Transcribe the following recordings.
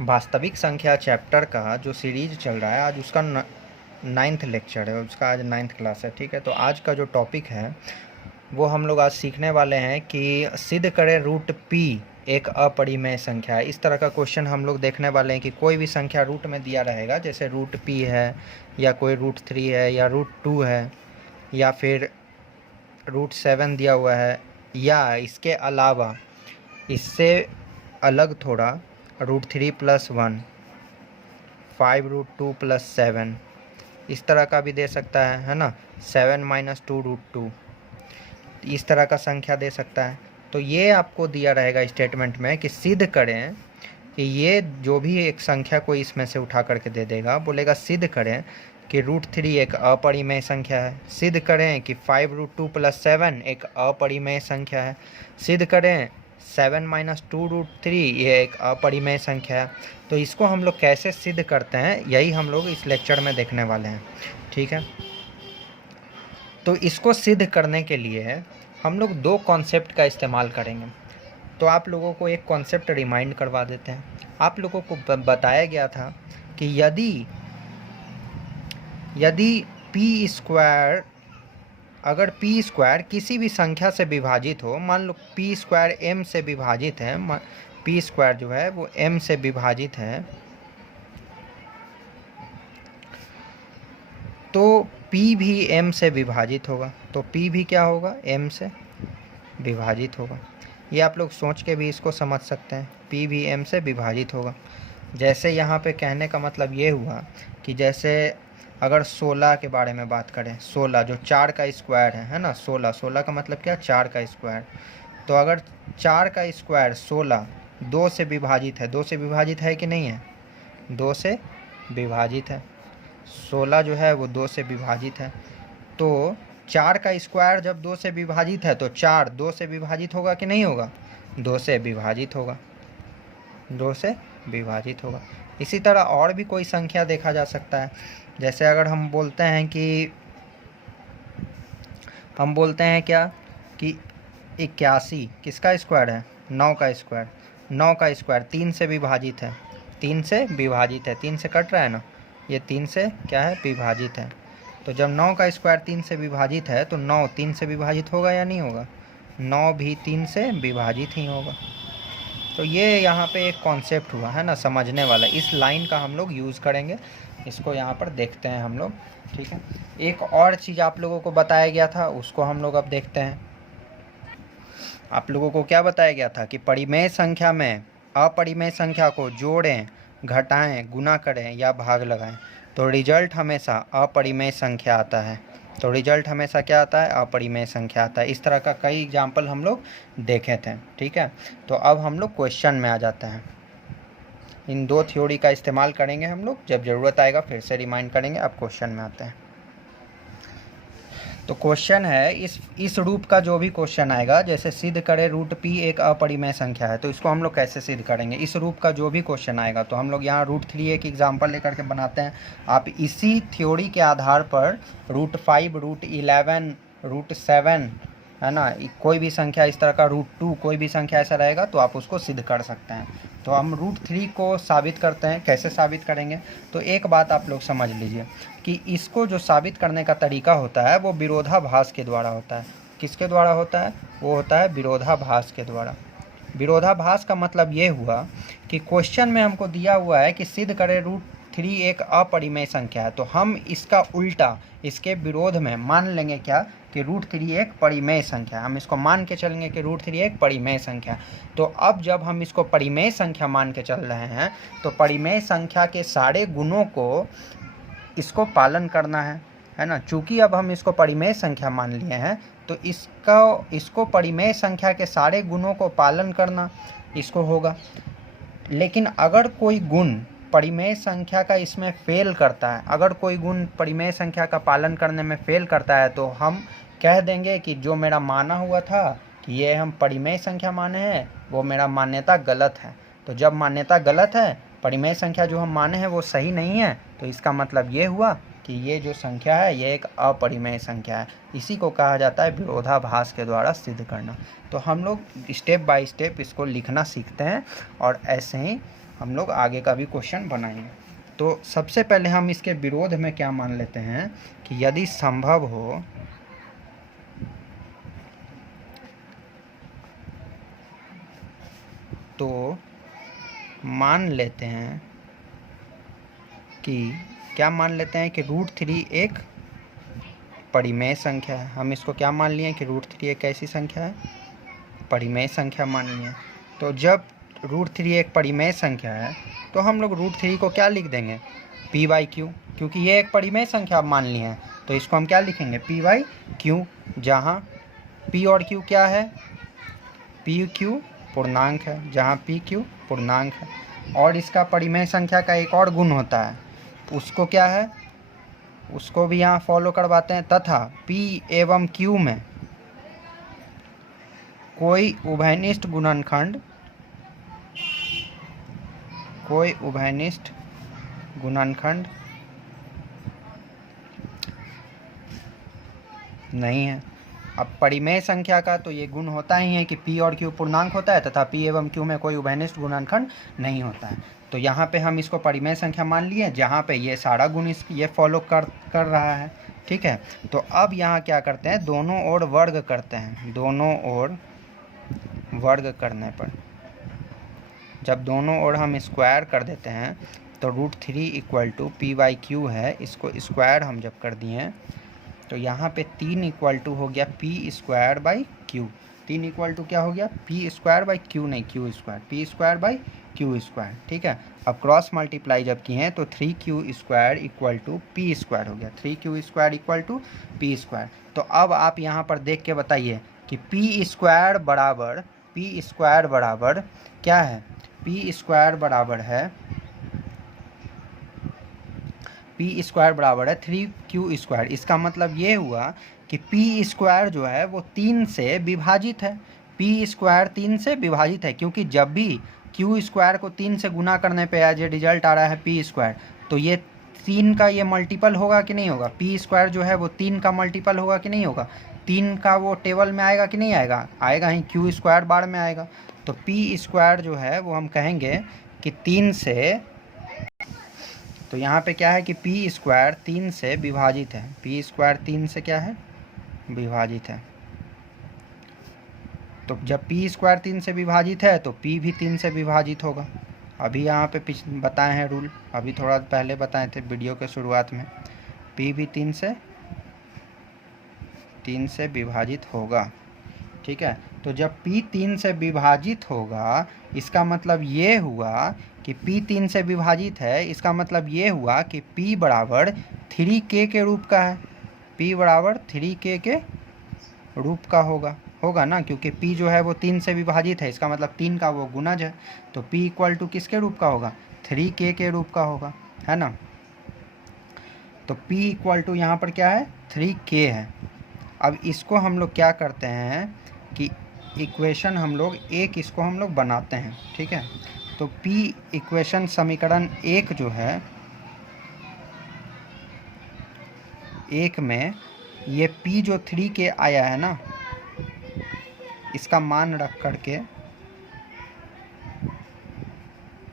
वास्तविक संख्या चैप्टर का जो सीरीज चल रहा है, आज उसका 9th लेक्चर है, उसका आज 9th क्लास है। ठीक है, तो आज का जो टॉपिक है वो हम लोग आज सीखने वाले हैं कि सिद्ध करें रूट पी एक अपरिमेय संख्या है। इस तरह का क्वेश्चन हम लोग देखने वाले हैं कि कोई भी संख्या रूट में दिया रहेगा, जैसे रूट पी है या कोई रूट 3 है या रूट 2 है या फिर रूट 7 दिया हुआ है, या इसके अलावा इससे अलग थोड़ा रूट 3 + 1, 5 रूट 2 + 7, इस तरह का भी दे सकता है ना, 7 - 2 रूट 2, इस तरह का संख्या दे सकता है। तो ये आपको दिया रहेगा स्टेटमेंट में कि सिद्ध करें कि ये जो भी एक संख्या को इसमें से उठा करके दे देगा, बोलेगा सिद्ध करें कि रूट 3 एक अपरिमेय संख्या है, सिद्ध करें कि 5 रूट 2 + 7 एक अपरिमेय संख्या है, सिद्ध करें 7 - 2 रूट 3 ये एक अपरिमेय संख्या है। तो इसको हम लोग कैसे सिद्ध करते हैं, यही हम लोग इस लेक्चर में देखने वाले हैं। ठीक है, तो इसको सिद्ध करने के लिए हम लोग दो कॉन्सेप्ट का इस्तेमाल करेंगे। तो आप लोगों को एक कॉन्सेप्ट रिमाइंड करवा देते हैं। आप लोगों को बताया गया था कि यदि पी स्क्वायर, अगर पी स्क्वायर किसी भी संख्या से विभाजित हो, मान लो पी स्क्वायर एम से विभाजित है, पी स्क्वायर जो है वो एम से विभाजित है, तो पी भी एम से विभाजित होगा। तो पी भी क्या होगा, एम से विभाजित होगा। ये आप लोग सोच के भी इसको समझ सकते हैं, पी भी एम से विभाजित होगा। जैसे यहाँ पे कहने का मतलब ये हुआ कि जैसे अगर 16 के बारे में बात करें, 16 जो 4 का स्क्वायर है ना, 16 का मतलब क्या, 4 का स्क्वायर। तो अगर 4 का स्क्वायर 16 2 से विभाजित है, 2 से विभाजित है कि नहीं है, 2 से विभाजित है, 16 जो है वो 2 से विभाजित है। तो 4 का स्क्वायर जब 2 से विभाजित है तो 4 2 से विभाजित होगा कि नहीं होगा, 2 से विभाजित होगा, 2 से विभाजित होगा। इसी तरह और भी कोई संख्या देखा जा सकता है। जैसे अगर हम बोलते हैं क्या कि 81 किसका स्क्वायर है, 9 का स्क्वायर, 9 का स्क्वायर 3 से विभाजित है, 3 से विभाजित है, 3 से कट रहा है ना, ये 3 से क्या है, विभाजित है। तो जब 9 का स्क्वायर 3 से विभाजित है तो 9 3 से विभाजित होगा या नहीं होगा, 9 भी 3 से विभाजित ही होगा। तो ये यहाँ पे एक कॉन्सेप्ट हुआ है ना समझने वाला, इस लाइन का हम लोग यूज़ करेंगे, इसको यहाँ पर देखते हैं हम लोग। ठीक है, एक और चीज़ आप लोगों को बताया गया था, उसको हम लोग अब देखते हैं। आप लोगों को क्या बताया गया था कि परिमेय संख्या में अपरिमेय संख्या को जोड़ें, घटाएं, गुना करें या भाग लगाएं तो रिजल्ट हमेशा अपरिमेय संख्या आता है। तो रिजल्ट हमेशा क्या आता है, अपरिमेय संख्या आता है। इस तरह का कई एग्जाम्पल हम लोग देखे थे। ठीक है, तो अब हम लोग क्वेश्चन में आ जाते हैं। इन दो थ्योरी का इस्तेमाल करेंगे हम लोग, जब ज़रूरत आएगा फिर से रिमाइंड करेंगे। अब क्वेश्चन में आते हैं। तो क्वेश्चन है, इस रूप का जो भी क्वेश्चन आएगा, जैसे सिद्ध करें रूट पी एक अपरिमेय संख्या है, तो इसको हम लोग कैसे सिद्ध करेंगे। इस रूप का जो भी क्वेश्चन आएगा तो हम लोग यहाँ रूट 3 एक एग्जांपल लेकर के बनाते हैं। आप इसी थ्योरी के आधार पर रूट 5, रूट 11, रूट 7 है ना, कोई भी संख्या इस तरह का, रूट 2 कोई भी संख्या ऐसा रहेगा तो आप उसको सिद्ध कर सकते हैं। तो हम रूट 3 को साबित करते हैं। कैसे साबित करेंगे, तो एक बात आप लोग समझ लीजिए कि इसको जो साबित करने का तरीका होता है वो विरोधाभास के द्वारा होता है। किसके द्वारा होता है, वो होता है विरोधाभास के द्वारा। विरोधाभास का मतलब ये हुआ कि क्वेश्चन में हमको दिया हुआ है कि सिद्ध करें रूट 3 एक अपरिमेय संख्या है, तो हम इसका उल्टा, इसके विरोध में मान लेंगे क्या, कि रूट 3 एक परिमेय संख्या है। हम इसको मान के चलेंगे कि रूट 3 एक परिमेय संख्या है। तो अब जब हम इसको परिमेय संख्या मान के चल रहे हैं तो परिमेय संख्या के सारे गुणों को इसको पालन करना है ना। चूँकि अब हम इसको परिमेय संख्या मान लिए हैं तो इसको परिमेय संख्या के सारे गुणों को पालन करना इसको होगा। लेकिन अगर कोई गुण परिमेय संख्या का इसमें फेल करता है, अगर कोई गुण परिमेय संख्या का पालन करने में फेल करता है, तो हम कह देंगे कि जो मेरा माना हुआ था कि ये हम परिमेय संख्या माने हैं, वो मेरा मान्यता गलत है। तो जब मान्यता गलत है, परिमेय संख्या जो हम माने हैं वो सही नहीं है, तो इसका मतलब ये हुआ कि ये जो संख्या है ये एक अपरिमेय संख्या है। इसी को कहा जाता है विरोधाभास के द्वारा सिद्ध करना। तो हम लोग स्टेप बाय स्टेप इसको लिखना सीखते हैं और ऐसे ही हम लोग आगे का भी क्वेश्चन बनाएंगे। तो सबसे पहले हम इसके विरोध में क्या मान लेते हैं कि यदि संभव हो तो मान लेते हैं कि क्या मान लेते हैं कि √3 एक परिमेय संख्या है। हम इसको क्या मान लिए कि √3 एक ऐसी संख्या है, परिमेय संख्या मान लिए। तो जब √3 एक परिमेय संख्या है तो हम लोग √3 को क्या लिख देंगे, p/q, क्योंकि ये एक परिमेय संख्या मान ली है तो इसको हम क्या लिखेंगे, p/q, जहाँ p और q क्या है, pq पूर्णांक है, जहाँ pq पूर्णांक है। और इसका परिमेय संख्या का एक और गुण होता है, उसको क्या है, उसको भी यहाँ फॉलो करवाते हैं। तथा p एवं q में कोई उभयनिष्ठ गुणनखंड नहीं है। अब परिमेय संख्या का तो ये गुण होता ही है कि p और q पूर्णांक होता है तथा p एवं q में कोई उभयनिष्ठ गुणनखंड नहीं होता है। तो यहाँ पे हम इसको परिमेय संख्या मान लिए, जहाँ पे ये सारा गुण ये फॉलो कर रहा है। ठीक है, तो अब यहाँ क्या करते हैं, दोनों ओर वर्ग करते हैं। दोनों ओर वर्ग करने पर जब दोनों ओर हम स्क्वायर कर देते हैं तो √3 = p/q है। इसको स्क्वायर हम जब कर दिए तो यहाँ पे 3 = हो गया p²/q। 3 = क्या हो गया, p²/q नहीं, q², p²/q²। ठीक है, अब क्रॉस मल्टीप्लाई जब किए हैं तो 3q² = p² हो गया, 3q² = p²। तो अब आप यहाँ पर देख के बताइए कि p² बराबर क्या है, p² बराबर है 3q²। इसका मतलब ये हुआ कि p² जो है वो 3 से विभाजित है। p² 3 से विभाजित है, क्योंकि जब भी q² को 3 से गुना करने पे आज ये रिजल्ट आ रहा है p², तो ये 3 का ये मल्टीपल होगा कि नहीं होगा, p² जो है वो 3 का मल्टीपल होगा कि नहीं होगा, 3 का वो टेबल में आएगा कि नहीं आएगा, आएगा ही, q² बार में आएगा। तो p² जो है वो हम कहेंगे कि 3 से, तो यहाँ पे क्या है कि p² 3 से विभाजित है, p² 3 से क्या है, विभाजित है। तो जब p² 3 से विभाजित है तो p भी 3 से विभाजित होगा। अभी यहाँ पे बताए हैं रूल, अभी थोड़ा पहले बताए थे वीडियो के शुरुआत में, p भी 3 से विभाजित होगा। ठीक है, तो जब p 3 से विभाजित होगा इसका मतलब ये हुआ कि p 3 से विभाजित है, इसका मतलब ये हुआ कि p बराबर 3k के रूप का है, p बराबर 3k के रूप का होगा ना, क्योंकि p जो है वो 3 से विभाजित है, इसका मतलब 3 का वो गुणज है। तो p = किसके रूप का होगा, 3k के रूप का होगा, है ना। तो p = यहाँ पर क्या है, 3k है। अब इसको हम लोग क्या करते हैं कि इक्वेशन हम लोग इसको हम लोग बनाते हैं। ठीक है, तो p इक्वेशन समीकरण 1 जो है, 1 में ये p जो 3k आया है ना, इसका मान रख करके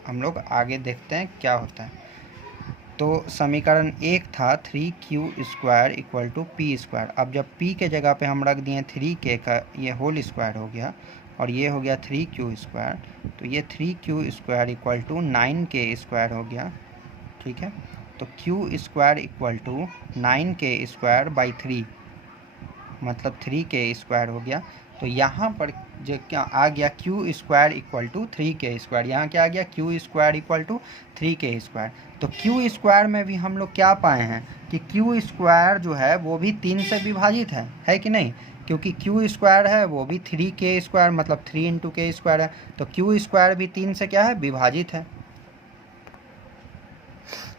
हम लोग आगे देखते हैं क्या होता है। तो समीकरण 1 था 3q² = p²। अब जब p के जगह पे हम रख दिए 3k का ये होल स्क्वायर हो गया और ये हो गया 3q², तो ये 3q² = 9k² हो गया। ठीक है, तो q² = 9k²/3 मतलब 3k² हो गया। तो यहाँ पर जो क्या आ गया, q² = 3k², यहाँ क्या आ गया, q² = 3k²। तो q² में भी हम लोग क्या पाए हैं कि q² जो है वो भी 3 से विभाजित है कि नहीं, क्योंकि q² है वो भी 3k² मतलब 3 × k² है, तो q² भी 3 से क्या है, विभाजित है।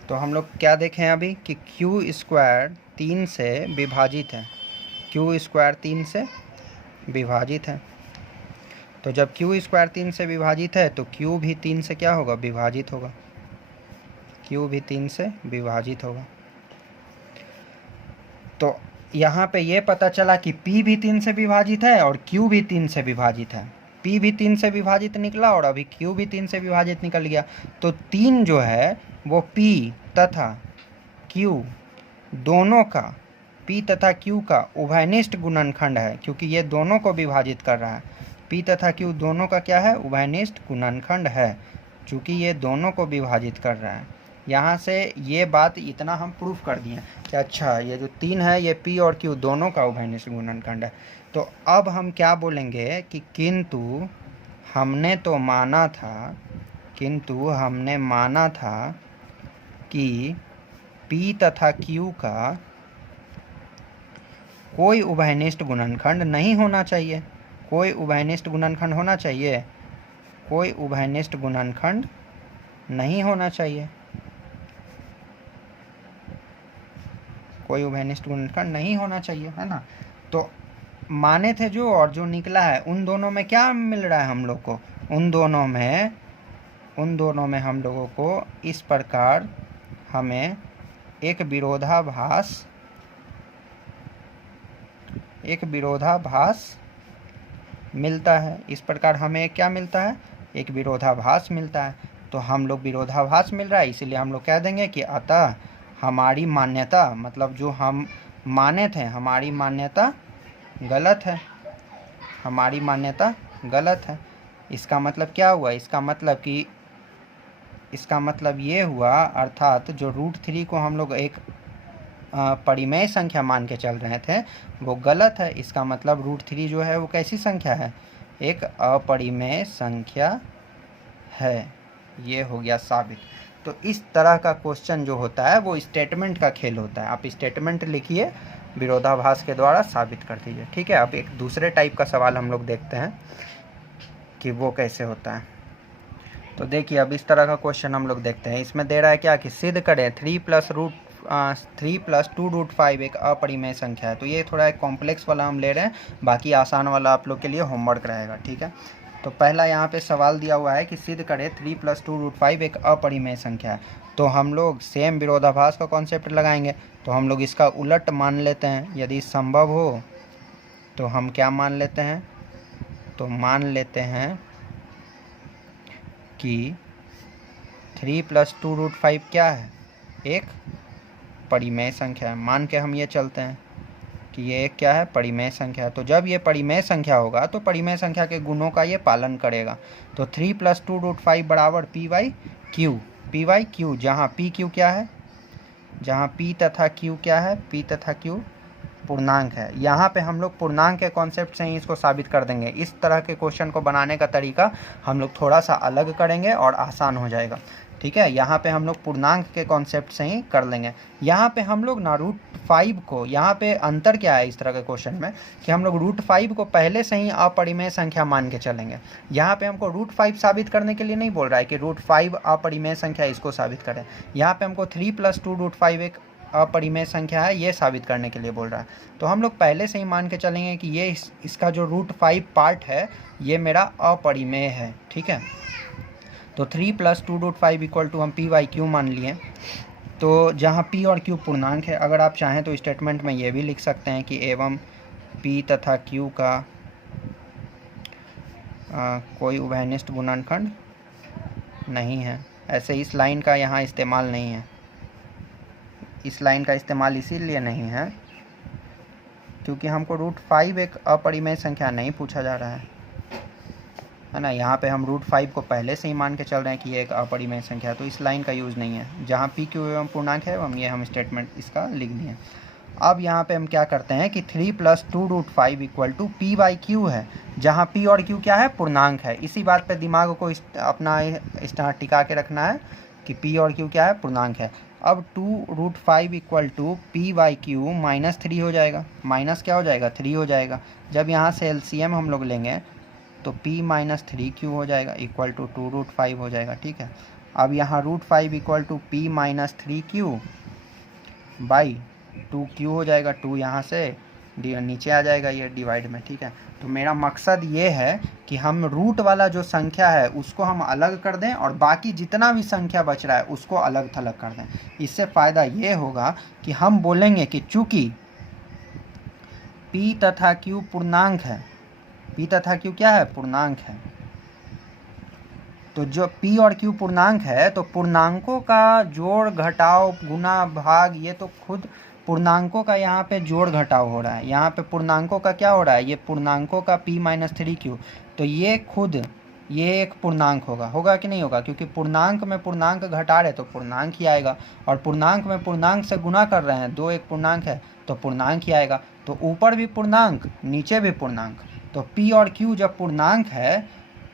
तो हम लोग क्या देखें अभी कि q² 3 से विभाजित है, q² 3 से विभाजित है। तो जब q² 3 से विभाजित है तो q भी 3 से क्या होगा, विभाजित होगा, q भी 3 से विभाजित होगा। तो यहाँ पे ये पता चला कि p भी 3 से विभाजित है और q भी 3 से विभाजित है। P भी 3 से विभाजित निकला और अभी Q भी 3 से विभाजित निकल गया। तो 3 जो है वो P तथा Q दोनों का, P तथा Q का उभयनिष्ठ गुणनखंड है, क्योंकि ये दोनों को विभाजित कर रहा है। P तथा Q दोनों का क्या है? उभयनिष्ठ गुणनखंड है, चूँकि ये दोनों को विभाजित कर रहा है। यहाँ से ये बात इतना हम प्रूफ कर दिए कि अच्छा ये जो 3 है ये P और Q दोनों का उभयनिष्ठ गुणनखंड है। तो अब हम क्या बोलेंगे कि किंतु हमने माना था कि P तथा Q का कोई उभयनिष्ठ गुणनखंड नहीं होना चाहिए। कोई उभयनिष्ठ गुणनखंड होना चाहिए? कोई उभयनिष्ठ गुणनखंड नहीं होना चाहिए। कोई उभयनिष्ठ गुणनखंड नहीं होना चाहिए, है ना। तो माने थे जो और जो निकला है उन दोनों में क्या मिल रहा है हम लोग को? उन दोनों में हम लोगों को इस प्रकार हमें एक विरोधाभास मिलता है। इस प्रकार हमें क्या मिलता है? एक विरोधाभास मिलता है। तो हम लोग विरोधाभास मिल रहा है, इसीलिए हम लोग कह देंगे कि अतः हमारी मान्यता, मतलब जो हम माने थे, हमारी मान्यता गलत है। हमारी मान्यता गलत है। इसका मतलब क्या हुआ? इसका मतलब ये हुआ, अर्थात जो √3 को हम लोग एक परिमेय संख्या मान के चल रहे थे वो गलत है। इसका मतलब √3 जो है वो कैसी संख्या है? एक अपरिमेय संख्या है। ये हो गया साबित। तो इस तरह का क्वेश्चन जो होता है वो स्टेटमेंट का खेल होता है। आप स्टेटमेंट लिखिए, विरोधाभास के द्वारा साबित कर दीजिए, ठीक है। अब एक दूसरे टाइप का सवाल हम लोग देखते हैं कि वो कैसे होता है। तो देखिए अब इस तरह का क्वेश्चन हम लोग देखते हैं। इसमें दे रहा है क्या कि सिद्ध करें 3 + 2√5 एक अपरिमेय संख्या है। तो ये थोड़ा एक कॉम्प्लेक्स वाला हम ले रहे हैं, बाकी आसान वाला आप लोग के लिए होमवर्क रहेगा, ठीक है। तो पहला यहाँ पे सवाल दिया हुआ है कि सिद्ध करें 3 + 2√5 एक अपरिमेय संख्या है। तो हम लोग सेम विरोधाभास का कॉन्सेप्ट लगाएंगे। तो हम लोग इसका उलट मान लेते हैं, यदि संभव हो तो हम क्या मान लेते हैं? तो मान लेते हैं कि 3 + 2√5 क्या है? एक परिमेय संख्या है। मान के हम ये चलते हैं कि ये एक क्या है? परिमेय संख्या है। तो जब ये परिमेय संख्या होगा तो परिमेय संख्या के गुणों का ये पालन करेगा। तो 3 + 2√5 बराबर P/Q, जहाँ PQ क्या है? जहाँ P तथा Q क्या है? P तथा Q पूर्णांक है। यहाँ पे हम लोग पूर्णांक के कॉन्सेप्ट से ही इसको साबित कर देंगे। इस तरह के क्वेश्चन को बनाने का तरीका हम लोग थोड़ा सा अलग करेंगे और आसान हो जाएगा, ठीक है। यहाँ पे हम लोग पूर्णांक के कॉन्सेप्ट से ही कर लेंगे। यहाँ पे हम लोग ना √5 को, यहाँ पे अंतर क्या है इस तरह के क्वेश्चन में कि हम लोग √5 को पहले से ही अपरिमेय संख्या मान के चलेंगे। यहाँ पे हमको √5 साबित करने के लिए नहीं बोल रहा है कि √5 अपरिमेय संख्या, इसको साबित करें। यहाँ पे हमको 3 + 2√5 एक अपरिमेय संख्या है, ये साबित करने के लिए बोल रहा है। तो हम लोग पहले से ही मान के चलेंगे कि ये इसका जो √5 पार्ट है ये मेरा अपरिमेय है, ठीक है। तो 3 + 2√5 = हम P/Q मान लिए। तो जहाँ P और Q पूर्णांक है, अगर आप चाहें तो स्टेटमेंट में ये भी लिख सकते हैं कि एवं P तथा Q का कोई उभयनिष्ठ गुणनखंड नहीं है। ऐसे इस लाइन का यहाँ इस्तेमाल नहीं है। इस लाइन का इस्तेमाल इसीलिए नहीं है क्योंकि हमको √5 एक अपरिमेय संख्या नहीं पूछा जा रहा है ना। यहाँ पे हम √5 को पहले से ही मान के चल रहे हैं कि ये एक अपरिमेय संख्या है, तो इस लाइन का यूज़ नहीं है। जहाँ PQ एवं पूर्णांक है हम स्टेटमेंट इसका लिख दिए। अब यहाँ पे हम क्या करते हैं कि 3 + 2√5 = P/Q है, जहाँ P और Q क्या है? पूर्णांक है। इसी बात पे दिमाग को अपना टिका के रखना है कि P और Q क्या है? पूर्णांक है। अब 2√5 = P/Q -3 हो जाएगा। माइनस क्या हो जाएगा? 3 हो जाएगा। जब यहाँ से LCM हम लोग लेंगे तो P - 3Q हो जाएगा = 2√5 हो जाएगा, ठीक है। अब यहाँ √5 = P - 3Q/2Q हो जाएगा। 2 यहाँ से नीचे आ जाएगा ये डिवाइड में, ठीक है। तो मेरा मकसद ये है कि हम रूट वाला जो संख्या है उसको हम अलग कर दें और बाकी जितना भी संख्या बच रहा है उसको अलग थलग कर दें। इससे फ़ायदा ये होगा कि हम बोलेंगे कि चूँकि P तथा Q पूर्णांक है, P तथा Q क्या है? पूर्णांक है। तो जो P और Q पूर्णांक है तो पूर्णांकों का जोड़ घटाव गुना भाग, ये तो खुद पूर्णांकों का यहाँ पे जोड़ घटाव हो रहा है। यहाँ पे पूर्णांकों का क्या हो रहा है? ये पूर्णांकों का P माइनस 3Q, तो ये खुद ये एक पूर्णांक होगा कि नहीं होगा? क्योंकि पूर्णांक में पूर्णांक घटा रहे तो पूर्णांक ही आएगा, और पूर्णांक में पूर्णांक से गुना कर रहे हैं, 2 एक पूर्णांक है तो पूर्णांक ही आएगा। तो ऊपर भी पूर्णांक नीचे भी पूर्णांक, तो P और Q जब पूर्णांक है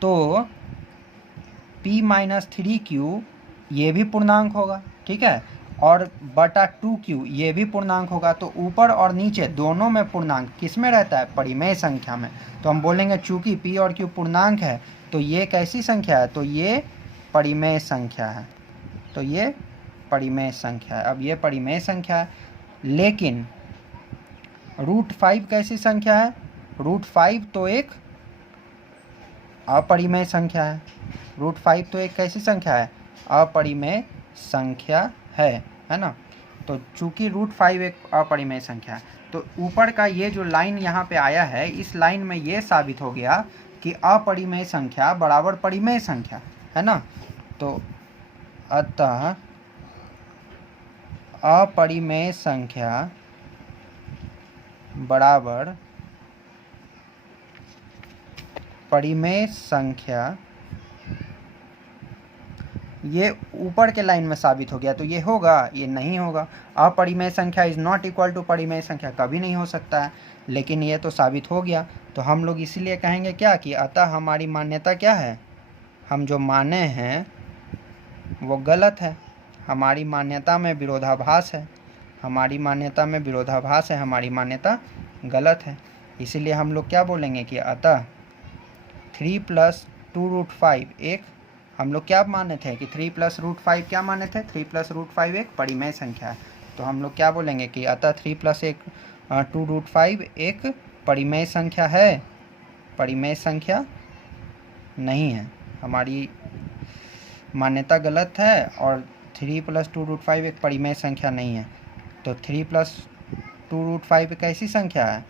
तो P माइनस 3Q ये भी पूर्णांक होगा, ठीक है, और बटा 2Q ये भी पूर्णांक होगा। तो ऊपर और नीचे दोनों में पूर्णांक किस में रहता है? परिमेय संख्या में। तो हम बोलेंगे चूंकि P और Q पूर्णांक है तो ये कैसी संख्या है? तो ये परिमेय संख्या है। तो ये परिमेय संख्या है। अब ये परिमेय संख्या है, लेकिन √5 कैसी संख्या है? √5 तो एक अपरिमेय संख्या है। √5 तो एक कैसी संख्या है? अपरिमेय संख्या है ना। तो चूंकि √5 एक अपरिमेय संख्या है, तो ऊपर का ये जो लाइन यहाँ पे आया है, इस लाइन में ये साबित हो गया कि अपरिमेय संख्या बराबर परिमेय संख्या है ना। तो अतः अपरिमेय संख्या बराबर परिमेय संख्या, ये ऊपर के लाइन में साबित हो गया। तो ये होगा? ये नहीं होगा। अपरिमेय संख्या इज नॉट इक्वल टू परिमेय संख्या, कभी नहीं हो सकता है, लेकिन ये तो साबित हो गया। तो हम लोग इसीलिए कहेंगे क्या कि अतः हमारी मान्यता क्या है? हम जो माने हैं वो गलत है। हमारी मान्यता में विरोधाभास है, हमारी मान्यता में विरोधाभास है, हमारी मान्यता गलत है। इसीलिए हम लोग क्या बोलेंगे कि अतः 3 + 2√5 एक, हम लोग क्या माने थे कि 3 + √5 क्या माने थे? 3 + √5 एक परिमेय संख्या है। तो हम लोग क्या बोलेंगे कि अतः 3 + 2√5 एक परिमेय संख्या है? परिमेय संख्या नहीं है, हमारी मान्यता गलत है, और 3 + 2√5 एक परिमेय संख्या नहीं है। तो 3 + 2√5 कैसी संख्या है?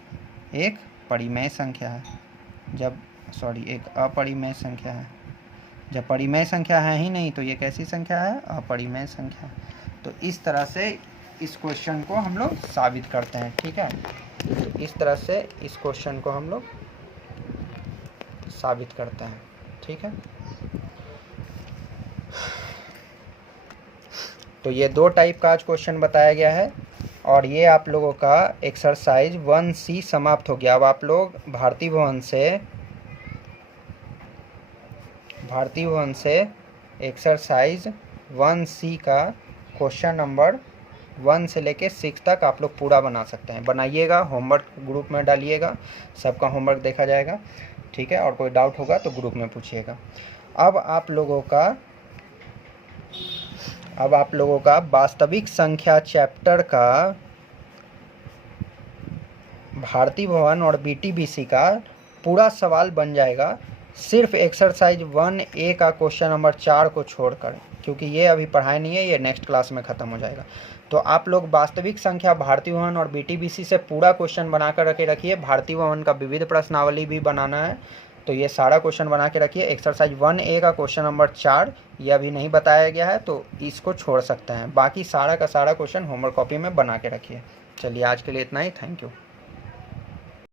एक परिमेय संख्या है। जब एक अपरिमेय संख्या है। जब परिमेय संख्या है ही नहीं तो ये कैसी संख्या है? अपरिमेय संख्या। तो इस तरह से इस क्वेश्चन को हम लोग साबित करते हैं, ठीक है। तो इस तरह से इस क्वेश्चन को हम लोग साबित करते हैं, ठीक है। तो ये 2 टाइप का आज क्वेश्चन बताया गया है, और ये आप लोगों का एक्सरसाइज 1C समाप्त हो गया। अब आप लोग भारती भवन से एक्सरसाइज 1C का क्वेश्चन नंबर 1 से लेके 6 तक आप लोग पूरा बना सकते हैं। बनाइएगा, होमवर्क ग्रुप में डालिएगा, सबका होमवर्क देखा जाएगा, ठीक है। और कोई डाउट होगा तो ग्रुप में पूछिएगा। अब आप लोगों का वास्तविक संख्या चैप्टर का भारती भवन और BTBC का पूरा सवाल बन जाएगा, सिर्फ एक्सरसाइज 1A का क्वेश्चन नंबर 4 को छोड़कर, क्योंकि ये अभी पढ़ाई नहीं है, ये नेक्स्ट क्लास में ख़त्म हो जाएगा। तो आप लोग वास्तविक संख्या भारती भवन और BTBC से पूरा क्वेश्चन बना कर रखिए। भारती भवन का विविध प्रश्नावली भी बनाना है, तो ये सारा क्वेश्चन बना के रखिए। एक्सरसाइज 1A का क्वेश्चन नंबर 4 ये अभी नहीं बताया गया है, तो इसको छोड़ सकते हैं। बाकी सारा का सारा क्वेश्चन होमवर्क कॉपी में बना के रखिए। चलिए आज के लिए इतना ही, थैंक यू।